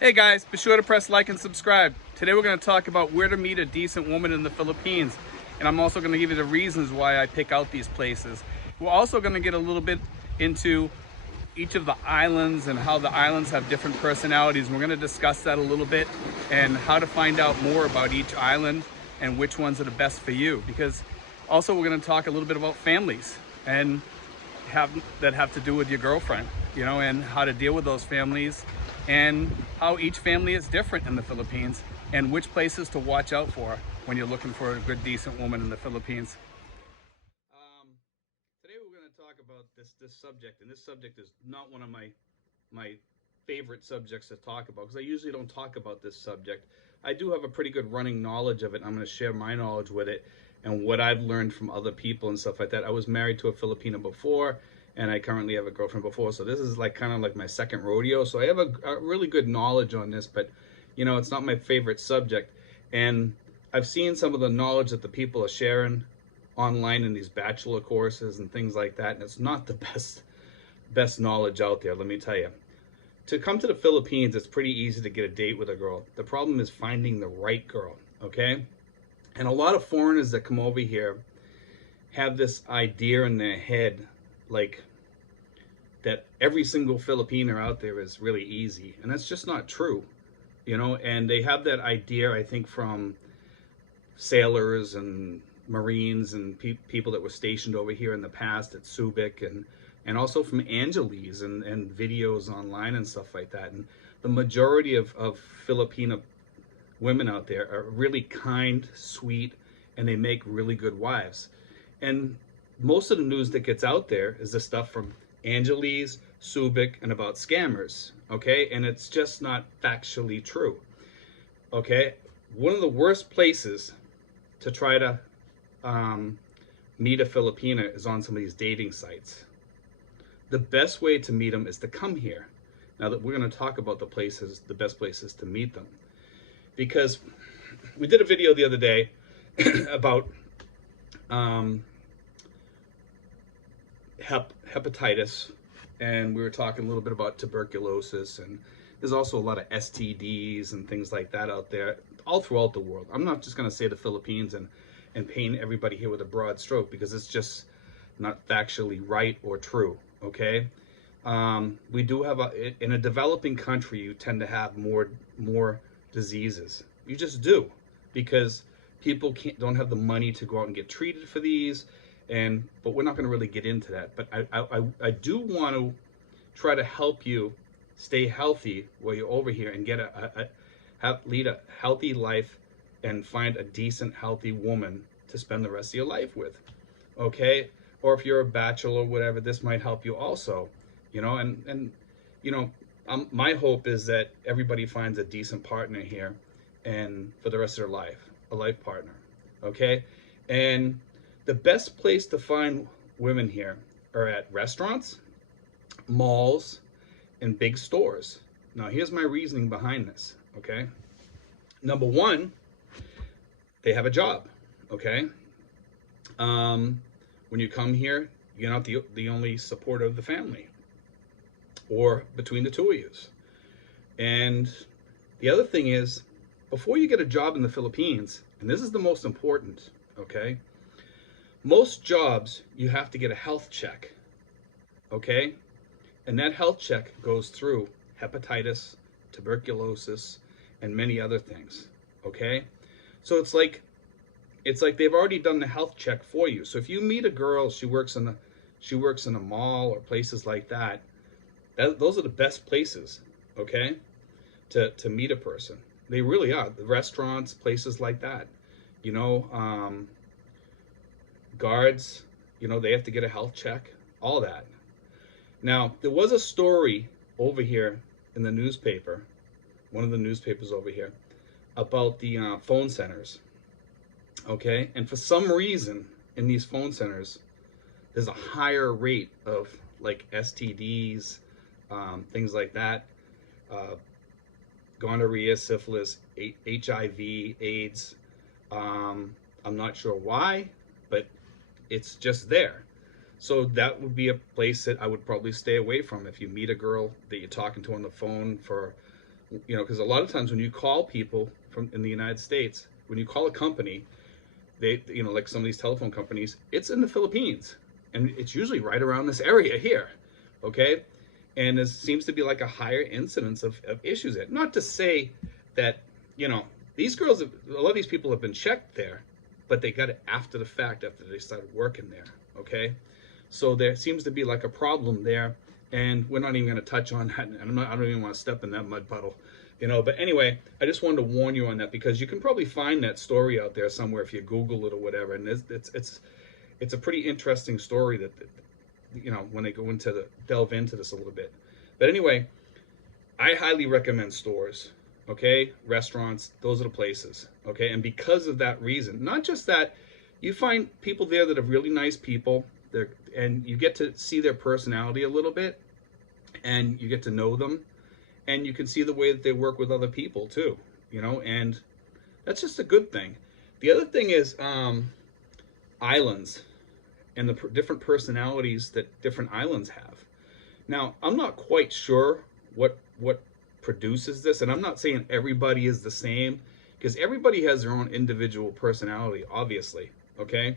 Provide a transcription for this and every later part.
Hey guys, be sure to press like and subscribe. Today we're going to talk about where to meet a decent woman in the Philippines. And I'm also going to give you the reasons why I pick out these places. We're also going to get a little bit into each of the islands and how the islands have different personalities. And we're going to discuss that a little bit and how to find out more about each island and which ones are the best for you. Because also we're going to talk a little bit about families and have to do with your girlfriend, and how to deal with those families and how each family is different in the Philippines and which places to watch out for when you're looking for a good, decent woman in the Philippines. Um, Today we're going to talk about this subject, and this subject is not one of my favorite subjects to talk about because I usually don't talk about this subject. I do have a pretty good running knowledge of it. I'm going to share my knowledge with it and what I've learned from other people and stuff like that. I was married to a Filipino before, and I currently have a girlfriend before, so this is like kind of like my second rodeo. So I have a really good knowledge on this, but it's not my favorite subject. And I've seen some of the knowledge that the people are sharing online in these bachelor courses and things like that, and it's not the best knowledge out there, let me tell you. To come to the Philippines, it's pretty easy to get a date with a girl. The problem is finding the right girl, okay? And a lot of foreigners that come over here have this idea in their head, like that every single Filipino out there is really easy. And that's just not true, and they have that idea, I think, from sailors and Marines and people that were stationed over here in the past at Subic, and also from Angeles and videos online and stuff like that. And the majority of Filipino women out there are really kind, sweet, and they make really good wives. And most of the news that gets out there is the stuff from Angeles, Subic, and about scammers, okay? And it's just not factually true, okay? One of the worst places to try to meet a Filipina is on some of these dating sites. The best way to meet them is to come here. Now that we're going to talk about the best places to meet them, because we did a video the other day about hepatitis, and we were talking a little bit about tuberculosis, and there's also a lot of STDs and things like that out there all throughout the world. I'm not just going to say the Philippines and paint everybody here with a broad stroke, because it's just not factually right or true, okay? We do have in a developing country, you tend to have more diseases. You just do, because people don't have the money to go out and get treated for these. But we're not going to really get into that. But I do want to try to help you stay healthy while you're over here and lead a healthy life and find a decent, healthy woman to spend the rest of your life with, okay? Or if you're a bachelor or whatever, this might help you also, my hope is that everybody finds a decent partner here and for the rest of their life, a life partner, okay? And the best place to find women here are at restaurants, malls, and big stores. Now, here's my reasoning behind this, okay? Number one, they have a job, okay? When you come here, you're not the only supporter of the family or between the two of you. And the other thing is, before you get a job in the Philippines, and this is the most important, okay? Most jobs, you have to get a health check, okay? And that health check goes through hepatitis, tuberculosis, and many other things, okay? So it's like they've already done the health check for you. So if you meet a girl, she works in a mall or places like that, those are the best places, okay, to meet a person. They really are. The restaurants, places like that, guards, they have to get a health check, all that. Now, there was a story over here in the newspaper, one of the newspapers over here, about the phone centers, okay? And for some reason, in these phone centers, there's a higher rate of like STDs, things like that, gonorrhea, syphilis, HIV, AIDS. I'm not sure why, but it's just there. So that would be a place that I would probably stay away from if you meet a girl that you're talking to on the phone for You know, because a lot of times when you call people from in the United States, when you call a company, they, you know, like some of these telephone companies, it's in the Philippines, and it's usually right around this area here, okay? And there seems to be like a higher incidence of issues there. Not to say that, you know, these girls, a lot of these people have been checked there, but they got it after the fact, after they started working there, okay? So there seems to be like a problem there, and we're not even going to touch on that. And I don't even want to step in that mud puddle, you know. But anyway, I just wanted to warn you on that, because you can probably find that story out there somewhere if you Google it or whatever. And it's a pretty interesting story that, you know, when they go into delve into this a little bit. But anyway, I highly recommend stores, okay, restaurants. Those are the places, okay. And because of that reason, not just that, you find people there that are really nice people. And you get to see their personality a little bit, and you get to know them, and you can see the way that they work with other people too, you know. And that's just a good thing. The other thing is islands, and the different personalities that different islands have. Now, I'm not quite sure what produces this, and I'm not saying everybody is the same, because everybody has their own individual personality, obviously, okay.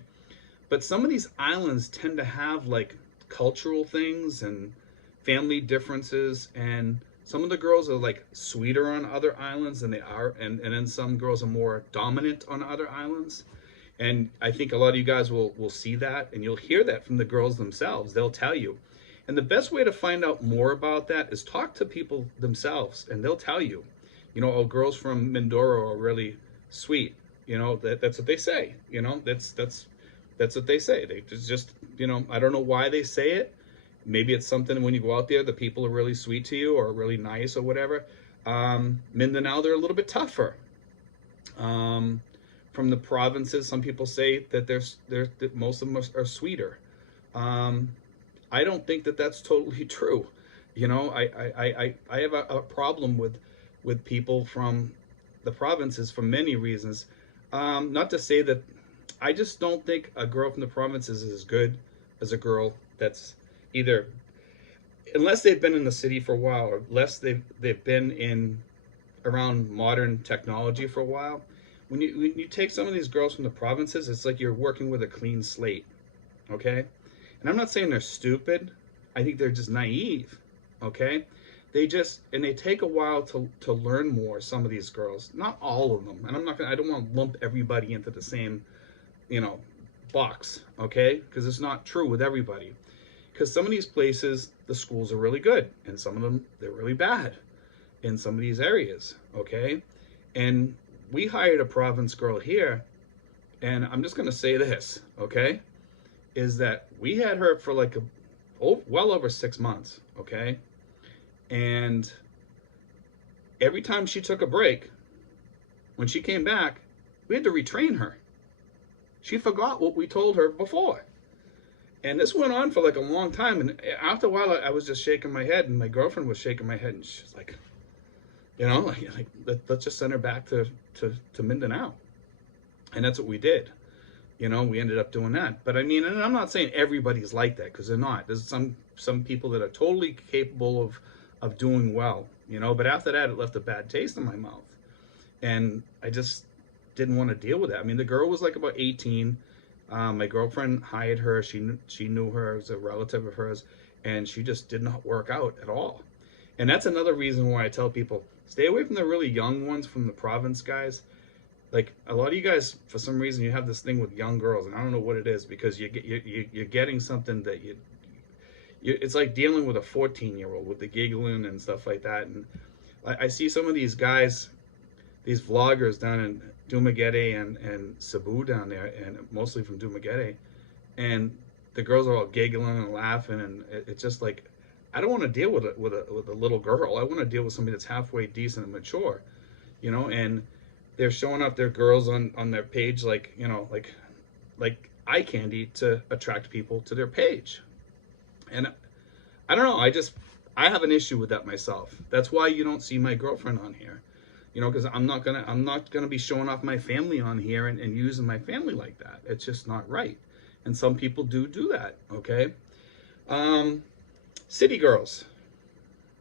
But some of these islands tend to have like cultural things and family differences, and some of the girls are like sweeter on other islands than they are, and then some girls are more dominant on other islands. And I think a lot of you guys will see that, and you'll hear that from the girls themselves. They'll tell you. And the best way to find out more about that is talk to people themselves, and they'll tell you, you know, oh, girls from Mindoro are really sweet. You know, that's what they say. You know, that's what they say. They just, you know, I don't know why they say it. Maybe it's something when you go out there, the people are really sweet to you or really nice or whatever. Mindanao, they're a little bit tougher. From the provinces, some people say that that most of them are sweeter. I don't think that that's totally true. You know, I have a problem with people from the provinces for many reasons. Not to say that, I just don't think a girl from the provinces is as good as a girl that's either, unless they've been in the city for a while, or unless they've been in around modern technology for a while. When you take some of these girls from the provinces, it's like you're working with a clean slate, okay? And I'm not saying they're stupid. I think they're just naive, okay? They take a while to learn more, some of these girls. Not all of them. And I don't want to lump everybody into the same, you know, box, okay? Because it's not true with everybody. Because some of these places, the schools are really good, and some of them, they're really bad in some of these areas, okay? And we hired a province girl here, and I'm just going to say this, okay? Is that we had her for like well over 6 months, okay? And every time she took a break, when she came back, we had to retrain her. She forgot what we told her before. And this went on for like a long time. And after a while, I was just shaking my head, and my girlfriend was shaking my head, and she was like, you know, like let's just send her back to Mindanao. And that's what we did. You know, we ended up doing that. But I mean, and I'm not saying everybody's like that, because they're not. There's some people that are totally capable of doing well, you know. But after that, it left a bad taste in my mouth. And I just didn't want to deal with that. I mean, the girl was like about 18. My girlfriend hired her. She knew her as a relative of hers, and she just did not work out at all. And that's another reason why I tell people, stay away from the really young ones from the province guys. Like, a lot of you guys, for some reason, you have this thing with young girls, and I don't know what it is, because you're getting something that it's like dealing with a 14-year-old with the giggling and stuff like that. And I see some of these guys, these vloggers down in Dumaguete and Cebu down there, and mostly from Dumaguete, and the girls are all giggling and laughing, and it's just like, I don't want to deal with a little girl. I want to deal with somebody that's halfway decent and mature, you know. And they're showing up their girls on their page, like, you know, like eye candy to attract people to their page. And I don't know, I have an issue with that myself. That's why you don't see my girlfriend on here. You know, because I'm not gonna be showing off my family on here and using my family like that. It's just not right. And some people do that, okay? City girls.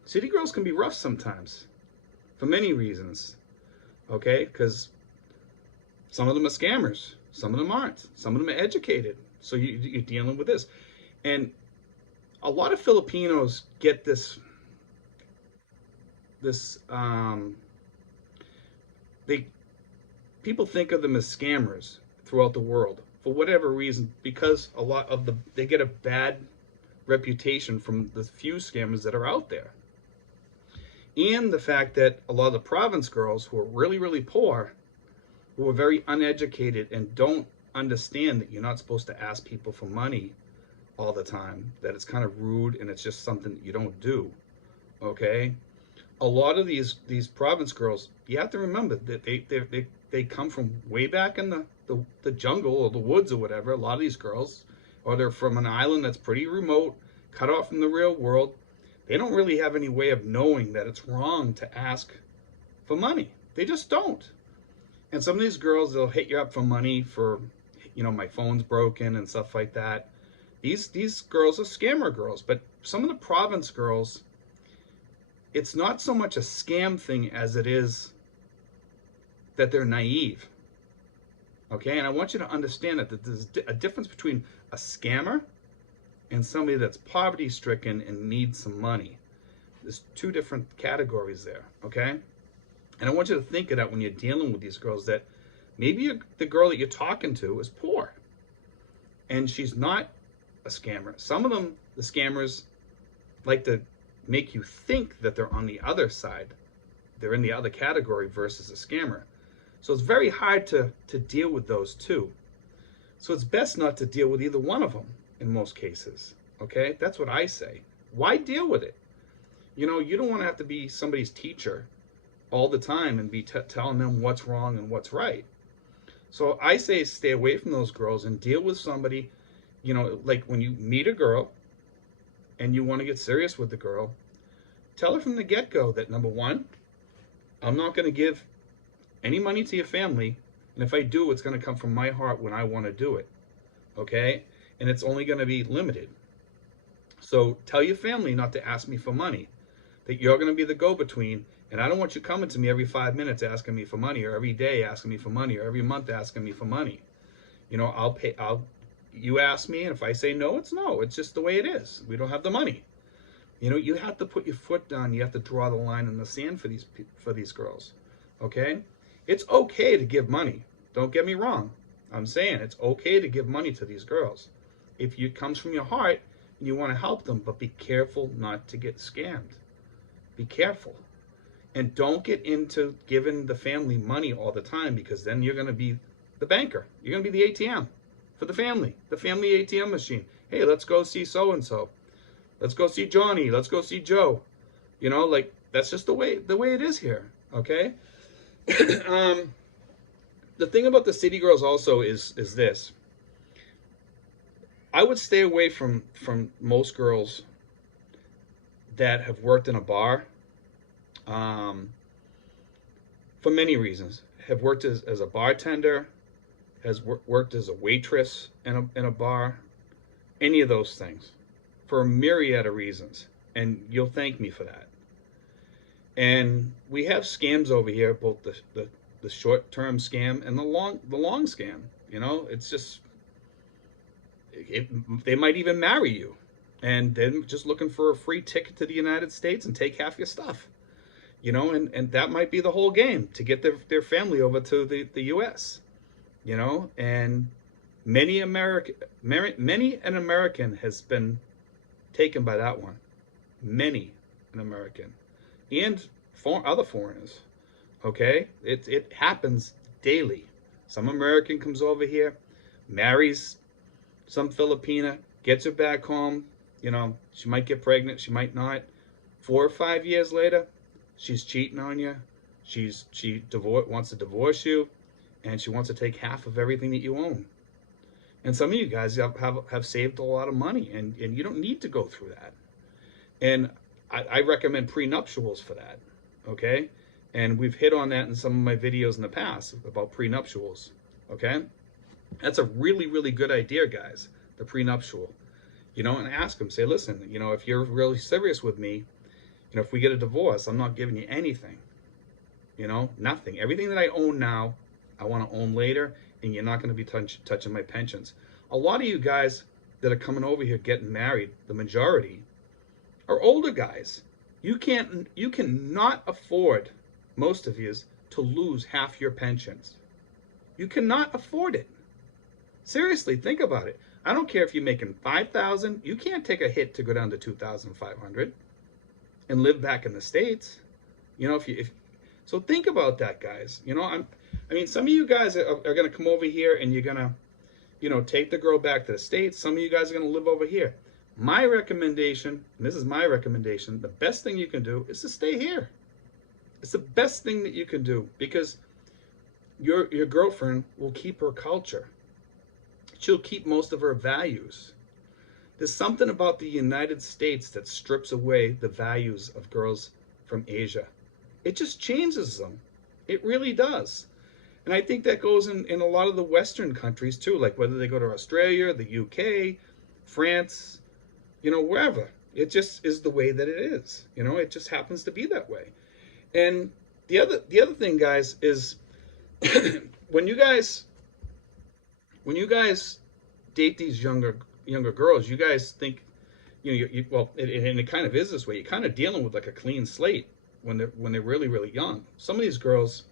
City girls can be rough sometimes. for many reasons, okay? Because some of them are scammers, some of them aren't, some of them are educated. So you're dealing with this. And a lot of Filipinos get this they people think of them as scammers throughout the world for whatever reason, because a lot of they get a bad reputation from the few scammers that are out there, and the fact that a lot of the province girls who are really, really poor, who are very uneducated and don't understand that you're not supposed to ask people for money all the time, that it's kind of rude and it's just something that you don't do, okay? A lot of these province girls, you have to remember that they come from way back in the jungle or the woods or whatever. A lot of these girls, or they're from an island that's pretty remote, cut off from the real world. They don't really have any way of knowing that it's wrong to ask for money. They just don't. And some of these girls, they'll hit you up for money for, you know, my phone's broken and stuff like that. These girls are scammer girls. But some of the province girls, it's not so much a scam thing as it is that they're naive. Okay, and I want you to understand that there's a difference between a scammer and somebody that's poverty stricken and needs some money. There's two different categories there, okay? And I want you to think of that when you're dealing with these girls, that maybe the girl that you're talking to is poor and she's not a scammer. Some of them, the scammers, like to make you think that they're on the other side. They're in the other category versus a scammer. So it's very hard to deal with those two. So it's best not to deal with either one of them in most cases, okay? That's what I say. Why deal with it? You know, you don't want to have to be somebody's teacher all the time and be telling them what's wrong and what's right. So I say stay away from those girls and deal with somebody, you know, like when you meet a girl and you want to get serious with the girl, tell her from the get-go that, number one, I'm not going to give any money to your family, and if I do, it's going to come from my heart when I want to do it, okay? And it's only going to be limited. So tell your family not to ask me for money, that you're going to be the go-between, and I don't want you coming to me every 5 minutes asking me for money, or every day asking me for money, or every month asking me for money. You know, you ask me, and if I say no, it's no. It's just the way it is. We don't have the money. You know, you have to put your foot down. You have to draw the line in the sand for these girls, okay? It's okay to give money. Don't get me wrong. I'm saying it's okay to give money to these girls if it comes from your heart and you want to help them, but be careful not to get scammed. Be careful. And don't get into giving the family money all the time, because then you're going to be the banker. You're going to be the ATM for the family ATM machine. Hey, let's go see so-and-so. Let's go see Johnny. Let's go see Joe. You know, like, that's just the way it is here, okay? The thing about the city girls also is this. I would stay away from most girls that have worked in a bar, for many reasons. Have worked as a bartender, has worked as a waitress in a bar, any of those things, for a myriad of reasons, and you'll thank me for that. And we have scams over here, both the short-term scam and the long scam. You know, it's just, they might even marry you, and they're just looking for a free ticket to the United States and take half your stuff. You know, and that might be the whole game, to get their family over to the U.S. You know, and many an American has been taken by that one. Many an American. And other foreigners, okay? It happens daily. Some American comes over here, marries some Filipina, gets her back home. You know, she might get pregnant, she might not. 4 or 5 years later, she's cheating on you. She wants to divorce you, and she wants to take half of everything that you own. And some of you guys have saved a lot of money, and you don't need to go through that. And I recommend prenuptials for that, okay? And we've hit on that in some of my videos in the past about prenuptials, okay? That's a really, really good idea, guys, the prenuptial. You know, and ask them, say, listen, you know, if you're really serious with me, you know, if we get a divorce, I'm not giving you anything, You know, nothing. Everything that I own now, I want to own later, and you're not going to be touching my pensions. A lot of you guys that are coming over here getting married, the majority, are older guys. You cannot afford, most of you, to lose half your pensions. You cannot afford it. Seriously, think about it. I don't care if you're making 5,000, you can't take a hit to go down to 2,500 and live back in the States. You know, if so think about that, guys. You know, I mean, some of you guys are going to come over here and you're going to, you know, take the girl back to the States. Some of you guys are going to live over here. My recommendation, and this is my recommendation, the best thing you can do is to stay here. It's the best thing that you can do, because your girlfriend will keep her culture. She'll keep most of her values. There's something about the United States that strips away the values of girls from Asia. It just changes them. It really does. And I think that goes in a lot of the Western countries too, like whether they go to Australia, the UK, France, you know, wherever. It just is the way that it is. You know, it just happens to be that way. And the other thing, guys, is when you guys date these younger girls, you guys think, you know, well, and it kind of is this way. You're kind of dealing with like a clean slate when they're really, really young. Some of these girls,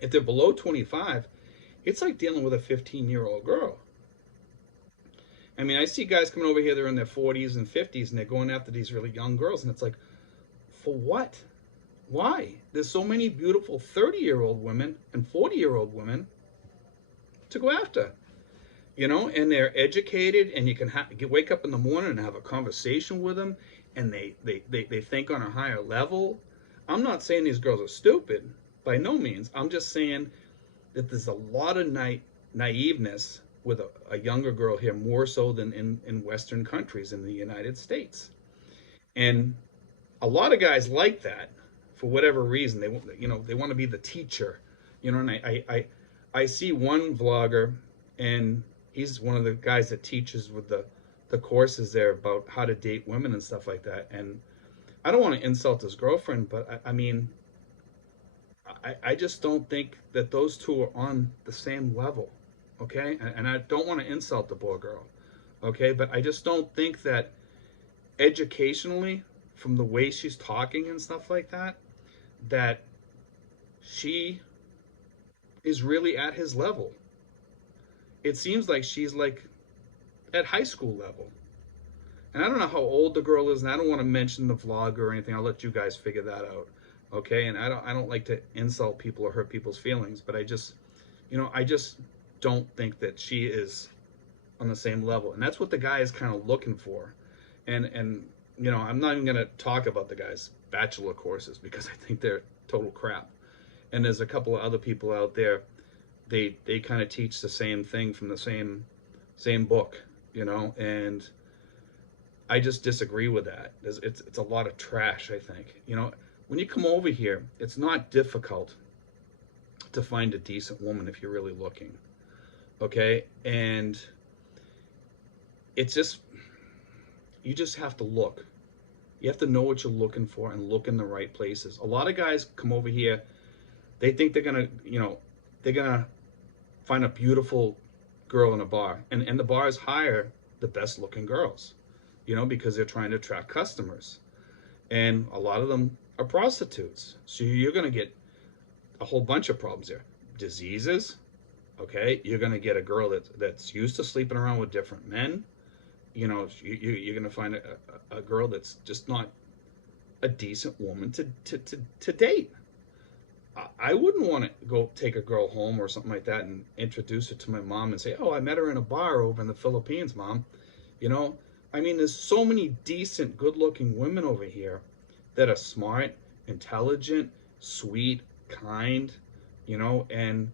if they're below 25, it's like dealing with a 15-year-old girl. I mean, I see guys coming over here, they're in their 40s and 50s, and they're going after these really young girls, and it's like, for what? Why? There's so many beautiful 30-year-old women and 40-year-old women to go after. You know, and they're educated, and you can wake up in the morning and have a conversation with them, and they think on a higher level. I'm not saying these girls are stupid, by no means. I'm just saying that there's a lot of naiveness with a younger girl here, more so than in Western countries in the United States. And a lot of guys like that for whatever reason. They want to be the teacher, you know. And I see one vlogger, and he's one of the guys that teaches with the courses there about how to date women and stuff like that. And I don't want to insult his girlfriend, but I mean, I just don't think that those two are on the same level, okay? And I don't want to insult the poor girl, okay? But I just don't think that educationally, from the way she's talking and stuff like that, that she is really at his level. It seems like she's like at high school level. And I don't know how old the girl is, and I don't want to mention the vlog or anything. I'll let you guys figure that out. Okay? And I don't like to insult people or hurt people's feelings, but I just don't think that she is on the same level. And that's what the guy is kind of looking for. And you know, I'm not even going to talk about the guy's bachelor courses, because I think they're total crap. And there's a couple of other people out there, they kind of teach the same thing from the same book, you know, and I just disagree with that. It's a lot of trash, I think. You know, when you come over here, it's not difficult to find a decent woman if you're really looking, okay? And it's just, you just have to look. You have to know what you're looking for and look in the right places. A lot of guys come over here, they think they're gonna, you know, they're gonna find a beautiful girl in a bar, and the bars hire the best looking girls, you know, because they're trying to attract customers. And a lot of them are prostitutes. So you're gonna get a whole bunch of problems there. Diseases, okay? You're gonna get a girl that's used to sleeping around with different men. You know, you're gonna find a girl that's just not a decent woman to date. I wouldn't want to go take a girl home or something like that and introduce her to my mom and say, oh, I met her in a bar over in the Philippines, Mom. You know, I mean, there's so many decent, good-looking women over here that are smart, intelligent, sweet, kind, you know, and,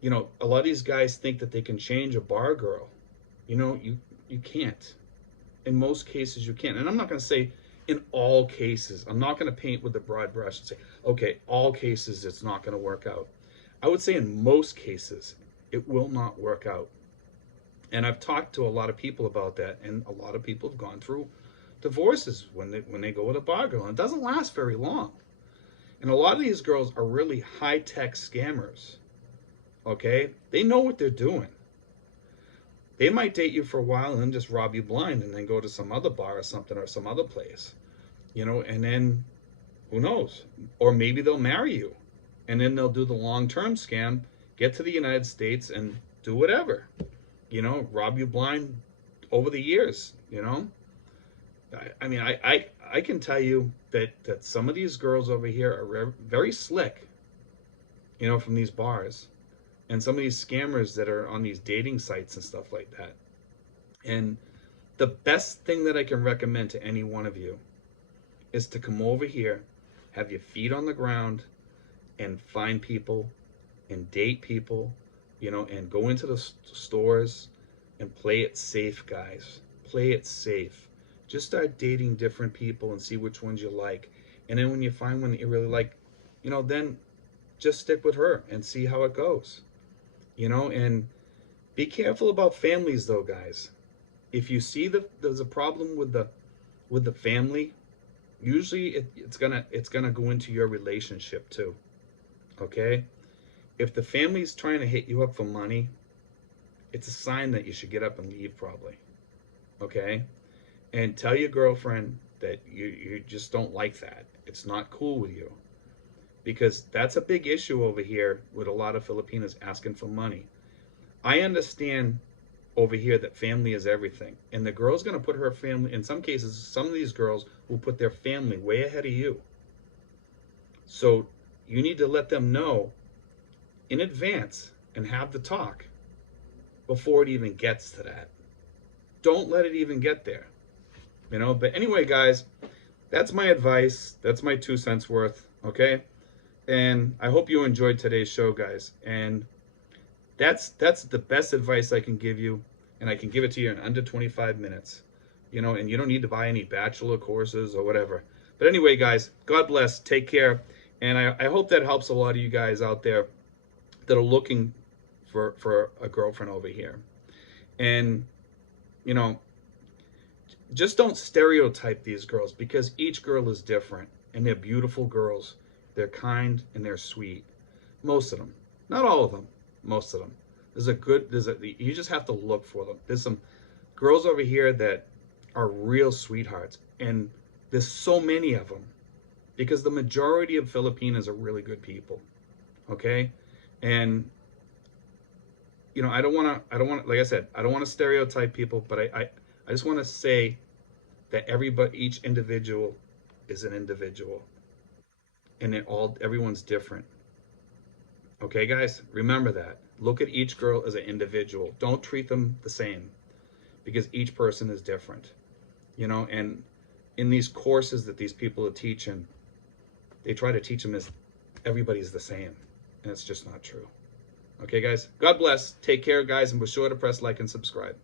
you know, a lot of these guys think that they can change a bar girl. You know, you can't. In most cases, you can't. And I'm not going to say in all cases. I'm not going to paint with a broad brush and say, okay, all cases it's not going to work out. I would say in most cases, it will not work out. And I've talked to a lot of people about that, and a lot of people have gone through divorces when they go with a bar girl, and it doesn't last very long. And a lot of these girls are really high-tech scammers. Okay? They know what they're doing. They might date you for a while and then just rob you blind and then go to some other bar or something or some other place. And then who knows? Or maybe they'll marry you and then they'll do the long-term scam, get to the United States and do whatever. Rob you blind over the years. I mean, I can tell you that some of these girls over here are very slick, from these bars, and some of these scammers that are on these dating sites and stuff like that. And the best thing that I can recommend to any one of you is to come over here, have your feet on the ground, and find people and date people, and go into the stores and play it safe, guys. Play it safe. Just start dating different people and see which ones you like. And then when you find one that you really like, then just stick with her and see how it goes. And be careful about families though, guys. If you see that there's a problem with the family, usually it's gonna go into your relationship too. Okay? If the family's trying to hit you up for money, it's a sign that you should get up and leave probably. Okay? And tell your girlfriend that you just don't like that. It's not cool with you. Because that's a big issue over here with a lot of Filipinas asking for money. I understand over here that family is everything. And the girl's going to put her family, in some cases, some of these girls will put their family way ahead of you. So you need to let them know in advance and have the talk before it even gets to that. Don't let it even get there. But anyway, guys, that's my advice. That's my 2 cents worth. Okay? And I hope you enjoyed today's show, guys. And that's the best advice I can give you. And I can give it to you in under 25 minutes. And you don't need to buy any bachelor courses or whatever. But anyway, guys, God bless. Take care. And I hope that helps a lot of you guys out there that are looking for a girlfriend over here. And, just don't stereotype these girls, because each girl is different. And they're beautiful girls. They're kind and they're sweet. Most of them. Not all of them. Most of them. You just have to look for them. There's some girls over here that are real sweethearts. And there's so many of them. Because the majority of Filipinos are really good people. Okay? And, I don't want to, like I said, I don't want to stereotype people, but I just want to say that each individual is an individual. And everyone's different. Okay, guys, remember that. Look at each girl as an individual. Don't treat them the same, because each person is different. And in these courses that these people are teaching, they try to teach them as everybody's the same, and it's just not true. Okay, guys, God bless. Take care, guys, and be sure to press like and subscribe.